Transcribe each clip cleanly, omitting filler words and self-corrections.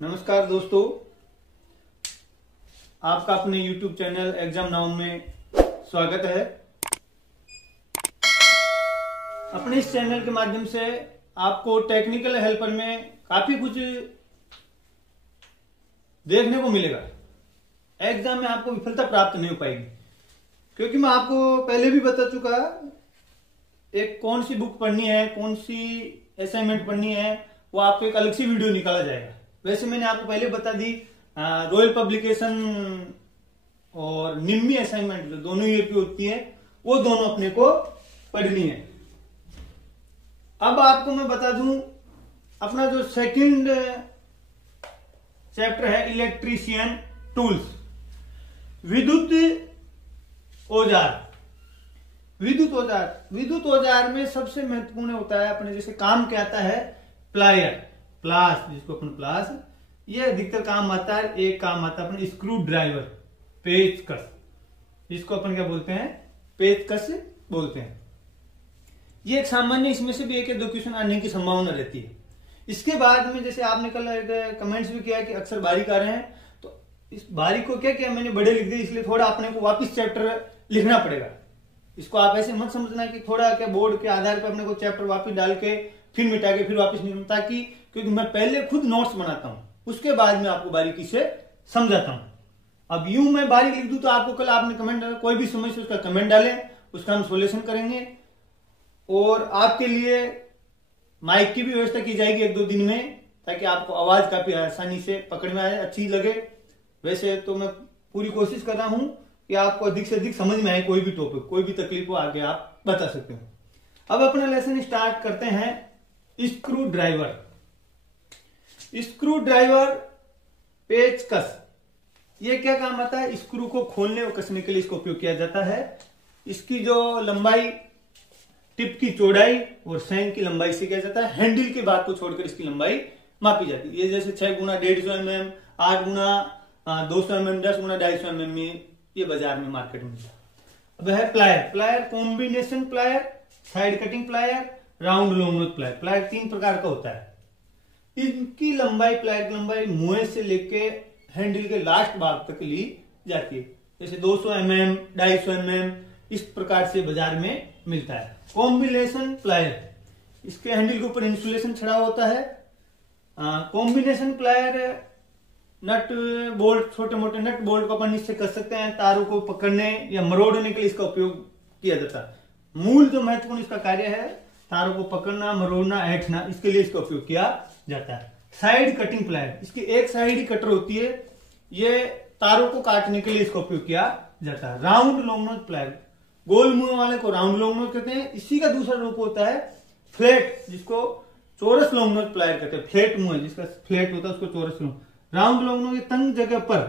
नमस्कार दोस्तों, आपका अपने YouTube चैनल एग्जाम नाउ में स्वागत है। अपने इस चैनल के माध्यम से आपको टेक्निकल हेल्पर में काफी कुछ देखने को मिलेगा। एग्जाम में आपको विफलता प्राप्त नहीं हो पाएगी, क्योंकि मैं आपको पहले भी बता चुका एक कौन सी बुक पढ़नी है, कौन सी असाइनमेंट पढ़नी है, वो आपको एक अलग सी वीडियो निकाला जाएगा। वैसे मैंने आपको पहले बता दी रॉयल पब्लिकेशन और निम्मी असाइनमेंट जो दोनों ईयर की होती है, वो दोनों अपने को पढ़नी है। अब आपको मैं बता दूं अपना जो सेकंड चैप्टर है इलेक्ट्रीशियन टूल्स, विद्युत औजार। विद्युत औजार में सबसे महत्वपूर्ण होता है अपने जैसे काम क्या आता है, प्लायर, प्लास, जिसको अपन प्लास, ये अधिकतर काम आता है। एक काम आता है अपन स्क्रू ड्राइवर, पेचकस, जिसको अपन क्या बोलते हैं, पेचकस बोलते हैं। ये एक सामान्य, इसमें से भी एक या दो क्वेश्चन आने की संभावना रहती है। इसके बाद में जैसे आपने कल कमेंट्स भी किया कि अक्सर बारीक आ रहे हैं, तो इस बारीक को क्या किया मैंने, बड़े लिख दिए, इसलिए थोड़ा अपने को वापस चैप्टर लिखना पड़ेगा। इसको आप ऐसे मत समझना कि थोड़ा क्या बोर्ड के आधार पर अपने को चैप्टर वापस डाल के फिर मिटा के फिर वापस नहीं, ताकि क्योंकि मैं पहले खुद नोट्स बनाता हूं, उसके बाद में आपको बारीकी से समझाता हूं। अब यूं मैं बारीक लिख दूं तो आपको कल आपने कमेंट डाला, कोई भी समस्या उसका कमेंट डालें, उसका हम सोल्यूशन करेंगे। और आपके लिए माइक की भी व्यवस्था की जाएगी एक दो दिन में, ताकि आपको आवाज काफी आसानी से पकड़ में आए, अच्छी लगे। वैसे तो मैं पूरी कोशिश कर रहा हूं कि आपको अधिक से अधिक समझ में आए, कोई भी टॉपिक, कोई भी तकलीफ हो आगे आप बता सकते हो। अब अपना लेसन स्टार्ट करते हैं। स्क्रू ड्राइवर, स्क्रू ड्राइवर, पेचकस, ये क्या काम आता है, स्क्रू को खोलने और कसने के लिए इसका उपयोग किया जाता है। इसकी जो लंबाई, टिप की चौड़ाई और सैन की लंबाई से किया जाता है। हैंडल के भाग को छोड़कर इसकी लंबाई मापी जाती है। ये जैसे 6 गुना 150 mm, 8 गुना 200 mm, 10 गुना 250 mm में ये बाजार में मार्केट में मिलता है। अब है plier, plier combination plier, side cutting plier, round long नोच प्लायर। प्लायर 3 प्रकार का होता है। इनकी लंबाई, प्लायर की लंबाई मुंह से लेके हैंडल के लास्ट भाग तक ली जाती है। जैसे 200 mm, 250 mm, इस प्रकार से बाजार में मिलता है। कॉम्बिनेशन प्लायर, इसके हैंडल के ऊपर इंसुलेशन छड़ा होता है। कॉम्बिनेशन प्लायर नट बोल्ट, छोटे मोटे नट बोल्ट को अपन इससे कर सकते हैं, तारों को पकड़ने या मरोड़ने के लिए इसका उपयोग किया जाता है। मूल जो महत्वपूर्ण इसका कार्य है, तारों को पकड़ना, मरोड़ना, ऐंठना, इसके लिए इसका उपयोग किया जाता है। साइड कटिंग प्लायर, इसकी एक साइड ही कटर होती है, ये तारों को काटने के लिए इसका उपयोग किया जाता है। राउंड लॉन्ग नोच प्लायर, गोल मुंह वाले को राउंड लॉन्ग नोच कहते हैं। इसी का दूसरा रूप होता है फ्लैट, जिसको चौरस लॉन्ग नोच प्लायर कहते हैं। फ्लैट मुंह जिसका फ्लैट होता है उसको चौरस लॉन्ग। राउंड लॉन्ग नोच तंग जगह पर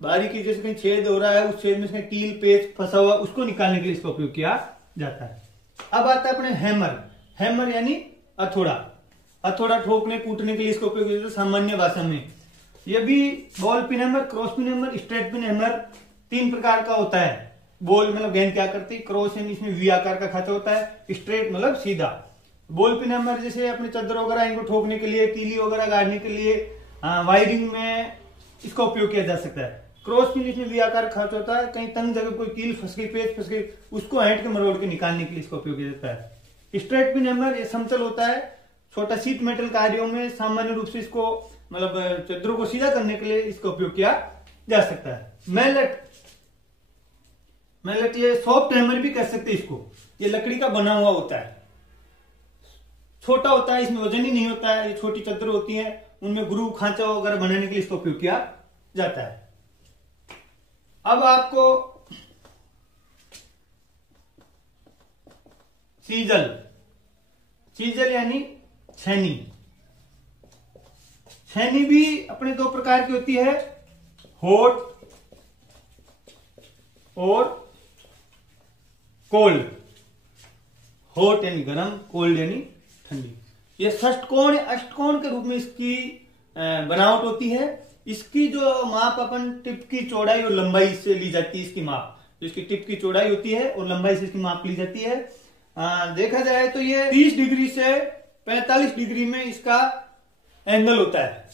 बारीकी, जैसे कहीं छेद हो रहा है, उस छेद में कील पेच फंसा हुआ, उसको निकालने के लिए इसका उपयोग किया जाता है। अब आता है अपने हैमर, हैमर यानी हथौड़ा, हथौड़ा ठोकने कूटने के लिए इसका उपयोग किया जाता है सामान्य भाषा में। यह भी ball pin hammer, cross pin hammer, straight pin hammer 3 प्रकार का होता है। बॉल मतलब गेंद क्या करती है, क्रॉस यानी इसमें वी आकार का खाचा होता है, स्ट्रेट मतलब सीधा। बॉल पिन हैमर जैसे अपने चादर वगैरह इनको ठोकने के लिए, तीली वगैरह गाड़ने के लिए, वायरिंग में इसका उपयोग किया जा सकता है। क्रॉस पिन इसमें वी आकार खाचा होता है, कहीं तंग जगह कोई कील फंस गई, पेच फंस गई, उसको ऐंठ के मरोड़ के निकालने के लिए इसका उपयोग किया जाता है। स्ट्रेट पिन हैमर ये समतल होता है, छोटा शीट मेटल कार्यों में सामान्य रूप से इसको मतलब चादरों को सीधा करने के लिए इसका उपयोग किया जा सकता है। मैलेट, मैलेट ये सॉफ्ट हैमर भी कह सकते हैं इसको, ये लकड़ी का बना हुआ होता है, छोटा होता है, इसमें वजन ही नहीं होता है। ये छोटी चादर होती है, उनमें ग्रूव खांचा वगैरह बनाने के लिए इसका उपयोग किया जाता है। अब आपको सीजल, सीजल यानी छैनी। छैनी भी अपने 2 प्रकार की होती है, हॉट और कोल्ड। हॉट यानी गर्म, कोल्ड यानी ठंडी। ये षष्टकोण या अष्टकोण के रूप में इसकी बनावट होती है। इसकी जो माप अपन टिप की चौड़ाई और लंबाई से ली जाती है। इसकी माप जो इसकी टिप की चौड़ाई होती है और लंबाई से इसकी माप ली जाती है। देखा जाए तो ये 30 डिग्री से 45 डिग्री में इसका एंगल होता है।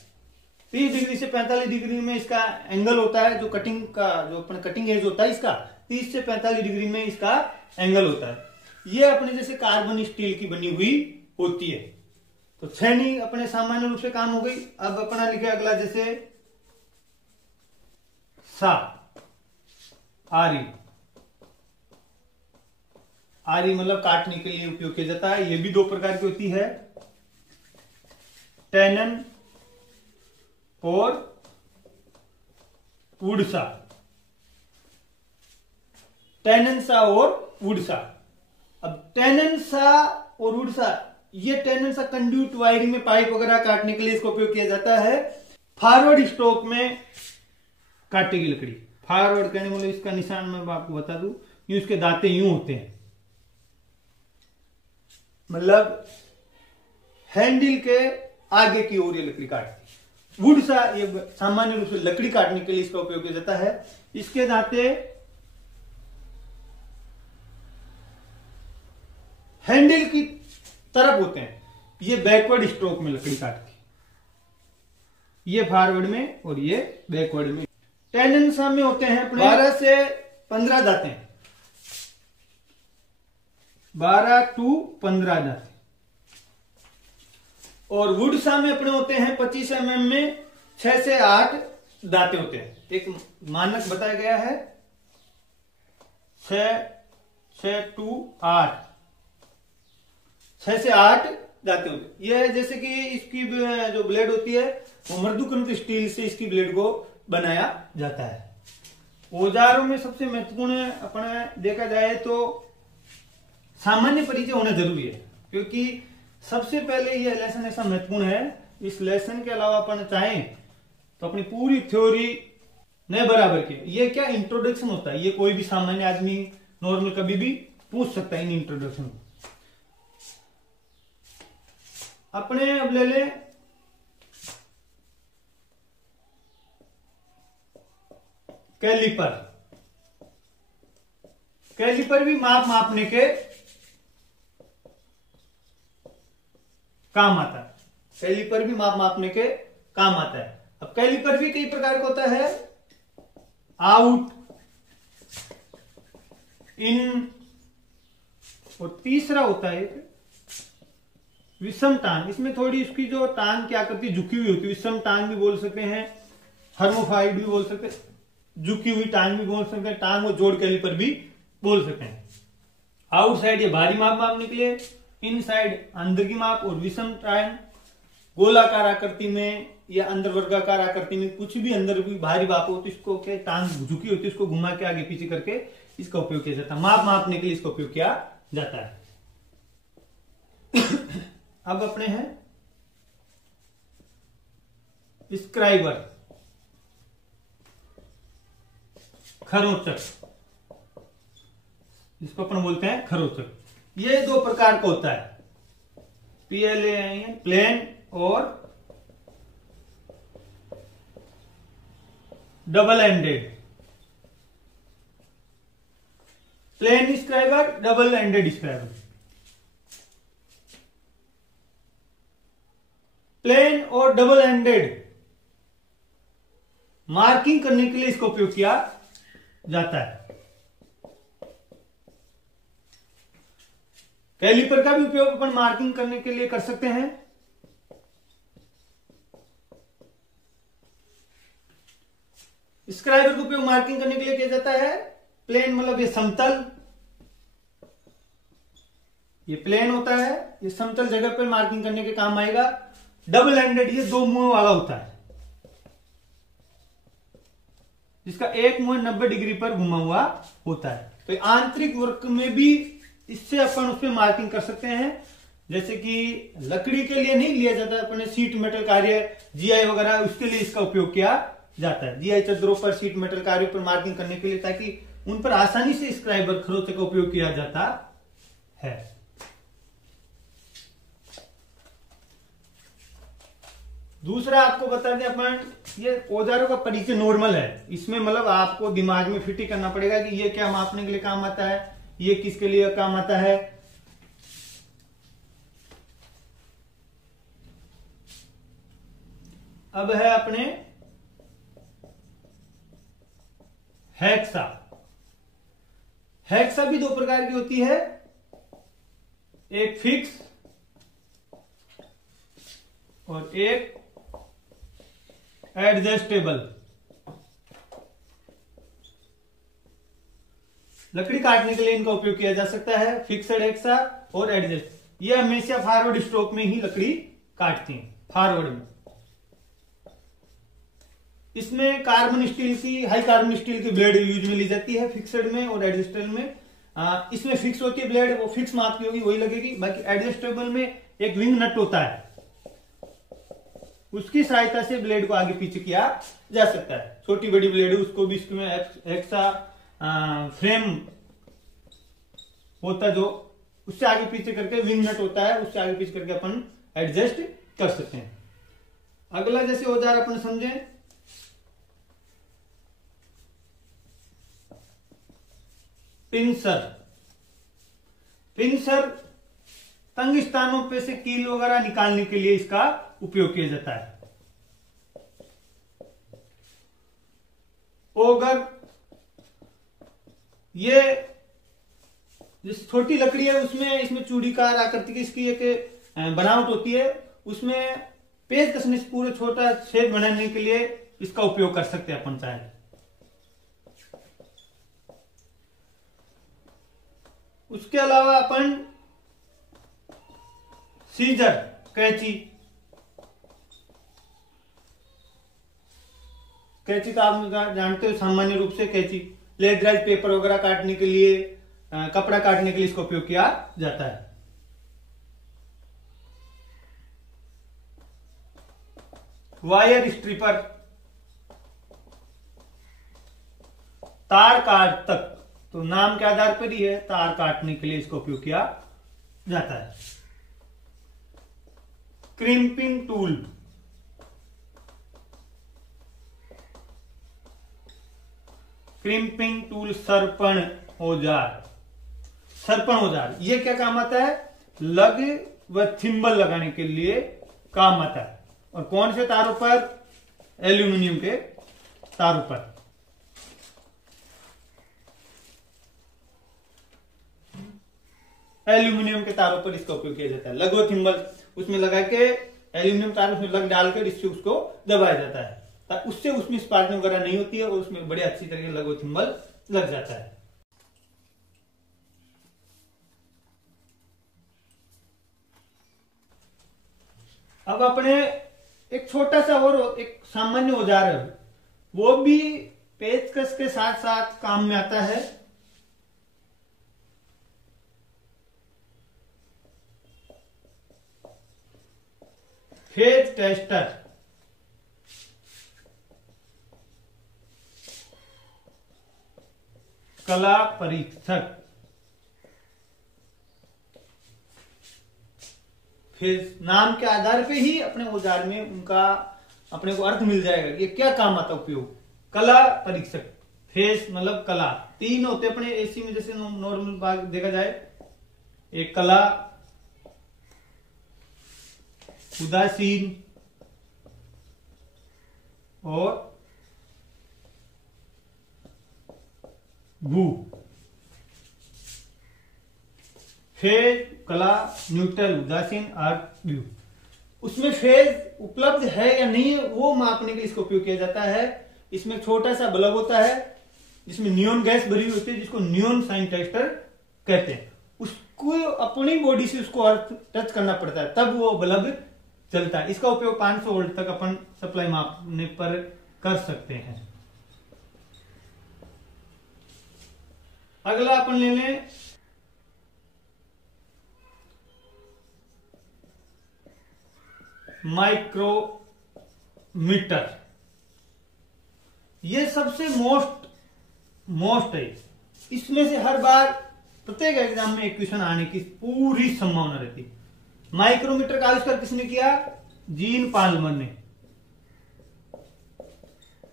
30 डिग्री से 45 डिग्री में इसका एंगल होता है, जो कटिंग का जो अपना कटिंग एज होता है इसका 30 से 45 डिग्री में इसका एंगल होता है। ये अपने जैसे कार्बन स्टील की बनी हुई होती है। तो छेनी अपने सामान्य रूप से काम हो गई। अब अपना लिखे अगला जैसे सा आरी, आरी मतलब काटने के लिए उपयोग किया जाता है। ये भी 2 प्रकार की होती है, टेनन और वुडसा। टेनन सा और वुडसा। अब टेनन सा और वुडसा, ये टेनन सा कंड्यूट वायरिंग में पाइप वगैरह काटने के लिए इसका उपयोग किया जाता है। फॉरवर्ड स्ट्रोक में काटेगी लकड़ी। फॉरवर्ड कहने मतलब इसका निशान मैं आपको बता दूं, यूं इसके दांते यूं होते हैं, मतलब हैंडल के आगे की ओर ये लकड़ी काटती। वुड सा ये सामान्य रूप से लकड़ी काटने के लिए इसका उपयोग किया जाता है। इसके दांते हैंडल की तरफ होते हैं। ये बैकवर्ड स्ट्रोक में लकड़ी काटती, ये फॉरवर्ड में और ये बैकवर्ड में। टेनन सा में होते हैं अपने 12 से 15 दांते, 12 to 15 दांते। और वुड सा में अपने होते हैं 25 mm में 6 से 8 दांते होते हैं। एक मानक बताया गया है 6 to 8, 6 से 8 दांते होते हैं। यह जैसे कि इसकी जो ब्लेड होती है वो मृदुकर्णित स्टील से इसकी ब्लेड को बनाया जाता है। औजारों में सबसे महत्वपूर्ण अपने देखा जाए तो सामान्य परिचय होना जरूरी है, क्योंकि सबसे पहले यह लेसन ऐसा महत्वपूर्ण है। इस लेसन के अलावा अपन चाहें तो अपनी पूरी थ्योरी न बराबर के, ये क्या इंट्रोडक्शन होता है, ये कोई भी सामान्य आदमी नॉर्मल कभी भी पूछ सकता है इन इंट्रोडक्शन को। अपने अब ले लें कैलिपर। कैलिपर भी माप मापने के काम आता है। कैलिपर भी माप मापने के काम आता है। अब कैलिपर भी कई प्रकार का होता है, आउट, इन, और तीसरा होता है विषम टांग। इसमें थोड़ी इसकी जो टांग क्या करती है, झुकी हुई होती है। विषम टांग भी बोल सकते हैं, हर्मोफाइड भी बोल सकते हैं, झुकी हुई टांग भी बोल सकते हैं, टांग और जोड़ कैलिपर भी बोल सकते हैं। आउटसाइड ये बाहरी माप मापने के लिए, इन साइड अंदर की माप, और विषम टांग गोलाकार आकृति में या अंदर वर्गाकार आकृति में कुछ भी अंदर भी बाहरी माप हो तो इसको क्या टांग झुकी होती है, उसको घुमा के आगे पीछे करके इसका उपयोग किया जाता है। माप मापने के लिए इसका उपयोग किया जाता है। अब अपने हैं स्क्राइबर, खरोंचक, इसको अपन बोलते हैं खरोंचक। ये 2 प्रकार का होता है, PLAN, प्लेन और double ended. Plain scriber, double ended scriber. Plain और डबल एंडेड मार्किंग करने के लिए इसका उपयोग किया जाता है। कैलिपर का भी उपयोग अपन मार्किंग करने के लिए कर सकते हैं। स्क्राइबर का उपयोग मार्किंग करने के लिए किया जाता है। प्लेन मतलब ये समतल, ये प्लेन होता है, ये समतल जगह पर मार्किंग करने के काम आएगा। डबल एंडेड ये 2 मुंह वाला होता है, जिसका एक मुंह 90 डिग्री पर घुमा हुआ होता है। तो आंतरिक वर्क में भी इससे अपन उस पर मार्किंग कर सकते हैं। जैसे कि लकड़ी के लिए नहीं लिया जाता, अपने सीट मेटल कार्य, जीआई वगैरह, उसके लिए इसका उपयोग किया जाता है। जीआई चद्दरों पर, सीट मेटल कार्यों पर मार्किंग करने के लिए, ताकि उन पर आसानी से स्क्राइबर खरोंचे का उपयोग किया जाता है। दूसरा आपको बता दें अपन, ये औजारों का परिचय नॉर्मल है। इसमें मतलब आपको दिमाग में फिट ही करना पड़ेगा कि ये क्या मापने के लिए काम आता है, ये किसके लिए काम आता है। अब है अपने हेक्सा। हेक्सा भी दो प्रकार की होती है, एक फिक्स और एक एडजस्टेबल। लकड़ी काटने के लिए इनका उपयोग किया जा सकता है, फिक्सड हेक्सा और एडजस्ट। ये हमेशा फॉरवर्ड स्ट्रोक में ही लकड़ी काटती हैं, फॉरवर्ड में। इसमें कार्बन स्टील की, हाई कार्बन स्टील की ब्लेड यूज में ली जाती है फिक्सड में और एडजस्टेबल में। इसमें फिक्स होती है ब्लेड, वो फिक्स माप की होगी, वही लगेगी। बाकी एडजस्टेबल में एक विंग नट होता है, उसकी सहायता से ब्लेड को आगे पीछे किया जा सकता है। छोटी बड़ी ब्लेड उसको भी इसमें हेक्सा फ्रेम होता जो, उससे आगे पीछे करके विंग नट होता है, उससे आगे पीछे करके अपन एडजस्ट कर सकते हैं। अगला जैसे औजार अपन समझे, पिंसर। पिंसर तंग स्थानों पे से कील वगैरह निकालने के लिए इसका उपयोग किया जाता है। ओगर, ये जिस छोटी लकड़ी है उसमें, इसमें चूड़ीकार आकृति की इसकी एक बनावट होती है, उसमें पेच कसने से पूरे छोटा छेद बनाने के लिए इसका उपयोग कर सकते हैं अपन चाहे। उसके अलावा अपन सीजर, कैंची। कैंची तो आप जानते हो, सामान्य रूप से कैंची लेदराइज पेपर वगैरह काटने के लिए, कपड़ा काटने के लिए इसका उपयोग किया जाता है। वायर स्ट्रिपर, तार काटक, तो नाम के आधार पर ही है, तार काटने के लिए इसका उपयोग किया जाता है। क्रिम्पिंग टूल, क्रिम्पिंग टूल, सरपण औजार। सरपण औजार ये क्या काम आता है, लग व थिम्बल लगाने के लिए काम आता है। और कौन से तारों पर, एल्यूमिनियम के तारों पर। एल्यूमिनियम के तारों पर इसका उपयोग किया जाता है। लग व थिम्बल उसमें लगा के, एल्यूमिनियम तार उसमें लग डालकर इससे उसको दबाया जाता है, उससे उसमें स्पार्किंग वगैरह नहीं होती है और उसमें बड़े अच्छी तरीके लग व थिम्बल लग जाता है। अब अपने एक छोटा सा और एक सामान्य औजार है, वो भी पेचकस के साथ साथ काम में आता है। Phase tester. कला परीक्षक। फेज नाम के आधार पे ही अपने औजार में उनका अपने को अर्थ मिल जाएगा कि ये क्या काम आता उपयोग। कला परीक्षक, फेज मतलब कला, तीन होते अपने एसी में, जैसे नॉर्मल भाग देखा जाए, एक कला, उदासीन और भू। फेज, कला, न्यूट्रल, उदासीन और व्यू। उसमें फेज उपलब्ध है या नहीं है वो मापने के लिए इसका उपयोग किया जाता है। इसमें छोटा सा बल्ब होता है जिसमें नियोन गैस भरी होती है, जिसको नियोन साइन टेस्टर कहते हैं। उसको अपनी बॉडी से उसको अर्थ टच करना पड़ता है, तब वो बल्ब चलता है। इसका उपयोग 500 वोल्ट तक अपन सप्लाई मापने पर कर सकते हैं। अगला अपन ले लें माइक्रोमीटर। ये सबसे मोस्ट है। इसमें से हर बार प्रत्येक एग्जाम में एक क्वेश्चन आने की पूरी संभावना रहती है। माइक्रोमीटर का आविष्कार किसने किया? जीन पाल्मर ने।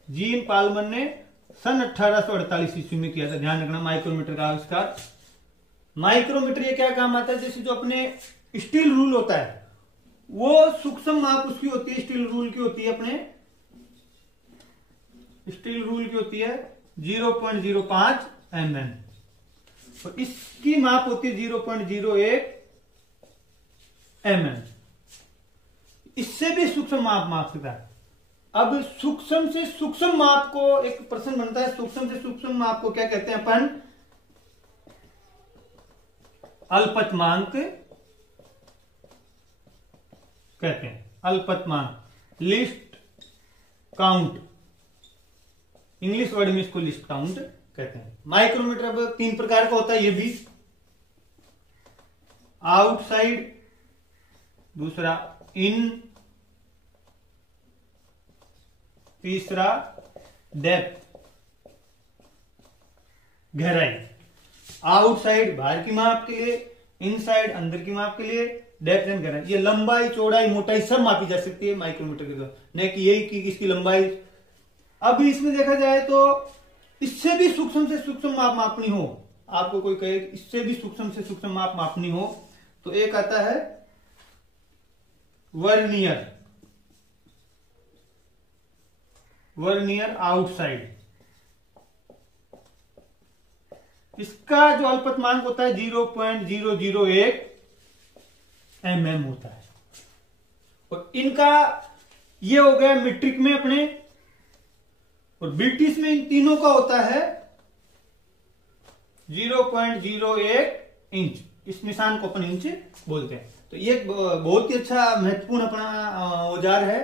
जीन पाल्मर ने सन 1848 ईस्वी में किया था। ध्यान रखना, माइक्रोमीटर का आविष्कार। माइक्रोमीटर ये क्या काम आता है? जैसे जो अपने स्टील रूल होता है वो सूक्ष्म माप उसकी होती है, स्टील रूल की होती है, अपने स्टील रूल की होती है 0.05 mm, और इसकी माप होती है 0.01 mm। इससे भी सूक्ष्म माप सकता है। अब सूक्ष्म से सूक्ष्म माप को एक प्रश्न बनता है, सूक्ष्म से सूक्ष्म माप को क्या कहते हैं अपन? अल्पतमांक कहते हैं, अल्पतमांक, लिस्ट काउंट, इंग्लिश वर्ड में इसको लिस्ट काउंट कहते हैं। माइक्रोमीटर अब 3 प्रकार का होता है, ये भी आउटसाइड, दूसरा इन, तीसरा डेप्थ, गहराई। आउटसाइड बाहर की माप के लिए, इनसाइड अंदर की माप के लिए, डेप्थ एंड गहराई। ये लंबाई, चौड़ाई, मोटाई सब मापी जा सकती है माइक्रोमीटर के द्वारा, न कि यही कि इसकी लंबाई। अब इसमें देखा जाए तो इससे भी सूक्ष्म से सूक्ष्म माप मापनी हो, आपको कोई कहे इससे भी सूक्ष्म से सूक्ष्म माप मापनी हो, तो एक आता है वर्नियर, वर्नियर आउटसाइड। इसका जो अल्पतमांक होता है 0.001 mm होता है। और इनका ये हो गया मीट्रिक में अपने, और ब्रिटिश में इन तीनों का होता है 0.01 इंच। इस निशान को अपन इंच बोलते हैं। तो ये बहुत ही अच्छा महत्वपूर्ण अपना औजार है,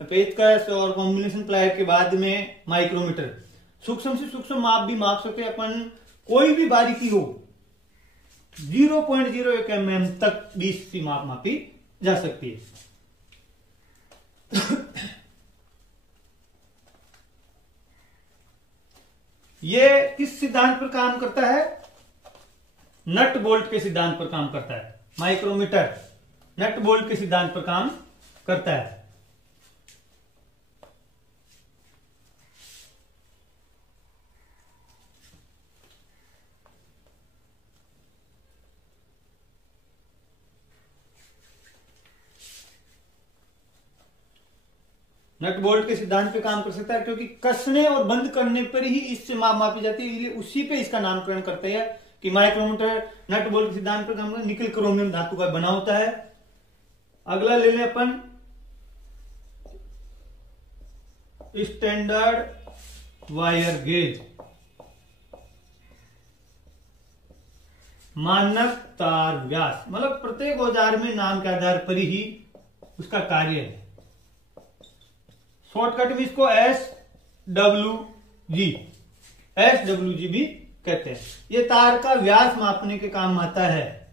पेचकस और कॉम्बिनेशन प्लायर के बाद में माइक्रोमीटर। सूक्ष्म से सूक्ष्म माप भी माप सके अपन, कोई भी बारीकी हो 0.01 mm तक भी इसकी माप मापी जा सकती है। ये किस सिद्धांत पर काम करता है? नट बोल्ट के सिद्धांत पर काम करता है। माइक्रोमीटर नट बोल्ट के सिद्धांत पर काम करता है। नट बोल्ट के सिद्धांत पे काम कर सकता है, क्योंकि कसने और बंद करने पर ही इससे माप मापी जाती है, इसलिए उसी पे इसका नामकरण करते हैं कि माइक्रोमीटर नट बोल्ट के सिद्धांत पर काम करता है। निकल क्रोमियम धातु का बना होता है। अगला ले लें अपन स्टैंडर्ड वायर गेज, मानक तार व्यास। मतलब प्रत्येक औजार में नाम के आधार पर ही उसका कार्य है। शॉर्टकट में इसको SWG भी कहते हैं। ये तार का व्यास मापने के काम आता है।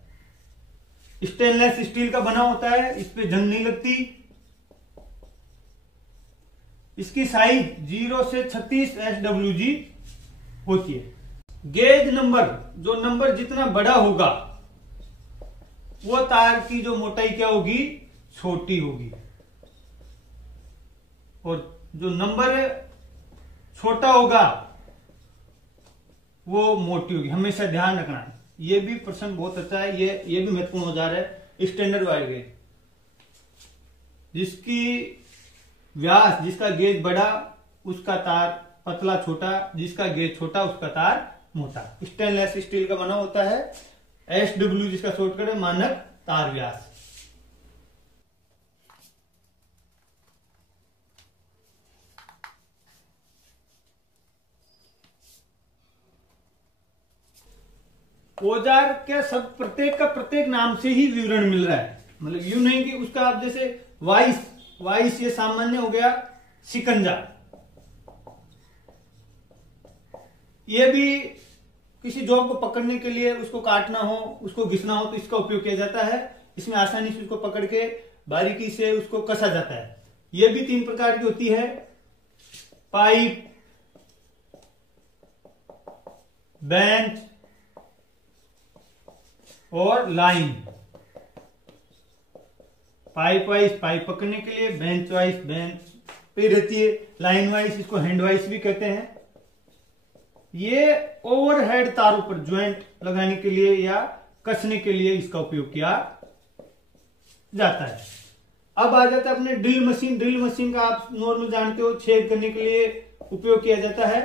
स्टेनलेस स्टील का बना होता है, इस पे जंग नहीं लगती। इसकी साइज 0 से 36 SWG होती है। गेज नंबर, जो नंबर जितना बड़ा होगा वो तार की जो मोटाई क्या होगी? छोटी होगी। और जो नंबर छोटा होगा वो मोटी होगी। हमेशा ध्यान रखना। ये भी प्रश्न बहुत अच्छा है। ये भी महत्वपूर्ण औजार है। स्टैंडर्ड वायर गेज, जिसकी व्यास, जिसका गेज बड़ा उसका तार पतला छोटा, जिसका गेज छोटा उसका तार मोटा। स्टेनलेस स्टील का बना होता है। SW जिसका शॉर्टकट है, मानक तार व्यास। औजार के सब प्रत्येक का प्रत्येक नाम से ही विवरण मिल रहा है। मतलब यूं नहीं कि उसका आप जैसे वाइस ये सामान्य हो गया। शिकंजा, ये भी किसी जॉब को पकड़ने के लिए, उसको काटना हो, उसको घिसना हो तो इसका उपयोग किया जाता है। इसमें आसानी से उसको पकड़ के बारीकी से उसको कसा जाता है। ये भी 3 प्रकार की होती है। पाइप, बेंच और लाइन। पाइप वाइज पाइप पकड़ने के लिए, बेंच वाइज बेंच पे रहती है, लाइन वाइज इसको हैंड वाइज भी कहते हैं। ये ओवरहेड तारों पर ज्वाइंट लगाने के लिए या कसने के लिए इसका उपयोग किया जाता है। अब आ जाता है अपने ड्रिल मशीन। ड्रिल मशीन का आप नॉर्मल जानते हो, छेद करने के लिए उपयोग किया जाता है।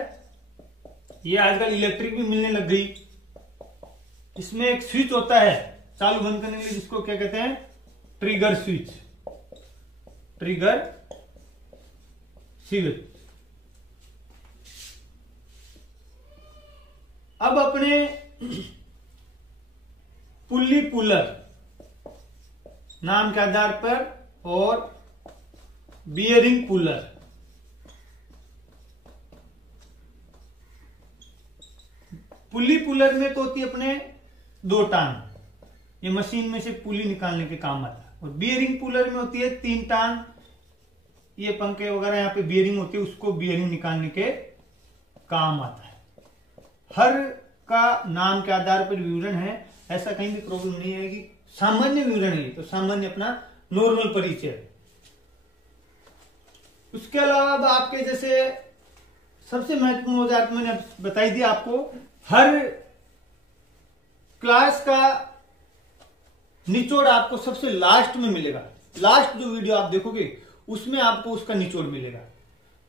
ये आजकल इलेक्ट्रिक भी मिलने लग गई। इसमें एक स्विच होता है चालू बंद करने के लिए, जिसको क्या कहते हैं, ट्रिगर स्विच। Trigger switch. अब अपने पुल्ली पुलर नाम के आधार पर और बियरिंग पुलर। पुल्ली पुलर में तो होती है अपने 2 टांग, ये मशीन में से पुली निकालने के काम आता है। और बियरिंग पुलर में होती है 3 टांग, ये पंखे वगैरह यहाँ पे बियरिंग होती है, उसको बियरिंग निकालने के काम आता है। हर का नाम के आधार पर विवरण है, ऐसा कहीं भी प्रॉब्लम नहीं है कि सामान्य विवरण है, तो सामान्य अपना नॉर्मल परिचय। उसके अलावा अब आपके जैसे सबसे महत्वपूर्ण औजार मैंने बताई दी आपको, हर क्लास का निचोड़ आपको सबसे लास्ट में मिलेगा। लास्ट जो वीडियो आप देखोगे उसमें आपको उसका निचोड़ मिलेगा।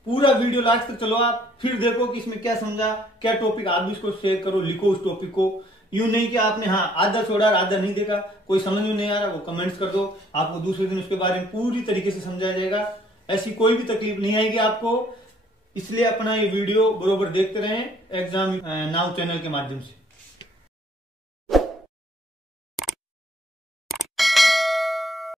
पूरा वीडियो लास्ट तक चलो आप, फिर देखो कि इसमें क्या समझा, क्या टॉपिक। आप भी इसको शेयर करो, लिखो उस टॉपिक को। यूं नहीं कि आपने आधा छोड़ा आधा नहीं देखा, कोई समझ में नहीं आ रहा वो कमेंट्स कर दो, आपको दूसरे दिन उसके बारे में पूरी तरीके से समझाया जाएगा। ऐसी कोई भी तकलीफ नहीं आएगी आपको। इसलिए अपना ये वीडियो बरोबर देखते रहें एग्जाम नाउ चैनल के माध्यम से।